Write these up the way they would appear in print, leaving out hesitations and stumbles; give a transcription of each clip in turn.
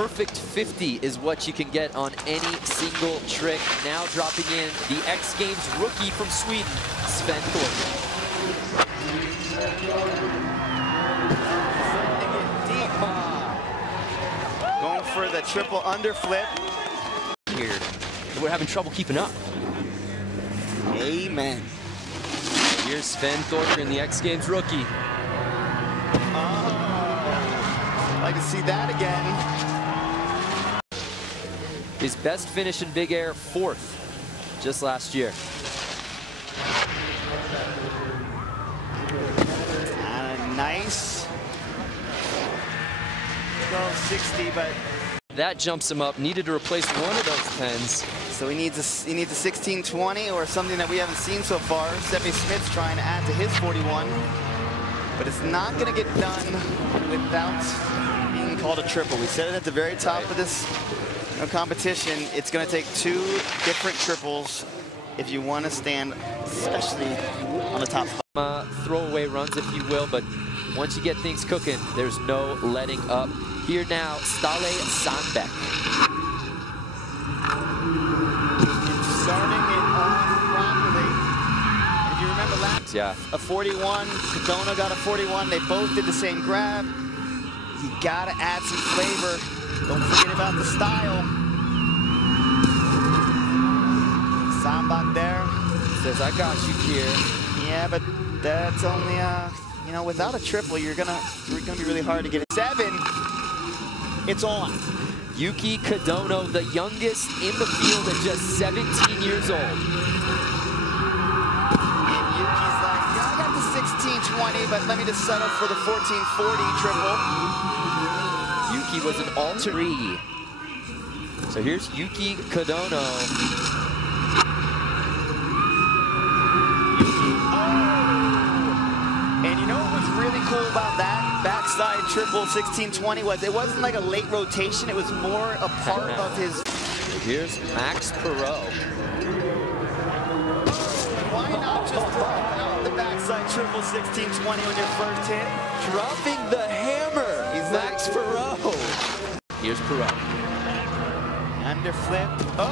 perfect 50 is what you can get on any single trick. Now dropping in the X Games rookie from Sweden, Sven Thorgren. Going for the triple underflip. Here, we're having trouble keeping up. Amen. Here's Sven Thorgren, the X Games rookie. I'd like to see that again. His best finish in Big Air, 4th, just last year. Nice. 1260, but that jumps him up. Needed to replace one of those pens. So he needs a 1620 or something that we haven't seen so far. Seppe Smits trying to add to his 41, but it's not going to get done without being called a triple. We said it at the very top of this competition. It's going to take 2 different triples if you want to stand, especially on the top spot. Throwaway runs, if you will, but once you get things cooking, there's no letting up. Here now, Ståle Sandbech. Starting it off properly. If you remember last, a 41, Kadono got a 41. They both did the same grab. You gotta add some flavor. Don't forget about the style. Sandbech there. Says, I got you here. Yeah, but that's only, you know, without a triple, it's gonna be really hard to get it. 7, it's on. Yuki Kadono, the youngest in the field at just 17 years old. And Yuki's like, yeah, I got the 1620, but let me just settle for the 1440 triple. Yuki was an alternate. So here's Yuki Kadono. And you know what was really cool about that backside triple 1620 was it wasn't like a late rotation, it was more a part of his. Here's Max Parrot. Why not just throw out the backside triple 1620 on your first hit? Dropping the hammer. He's Max Parrot. Here's Parrot. Underflip. Oh!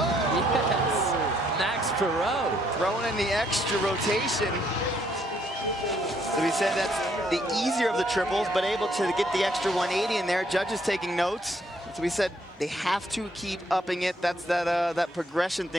Yes. Max Parrot. Throwing in the extra rotation. So we said that's the easier of the triples, but able to get the extra 180 in there. Judges taking notes. So we said they have to keep upping it. That's that progression thing.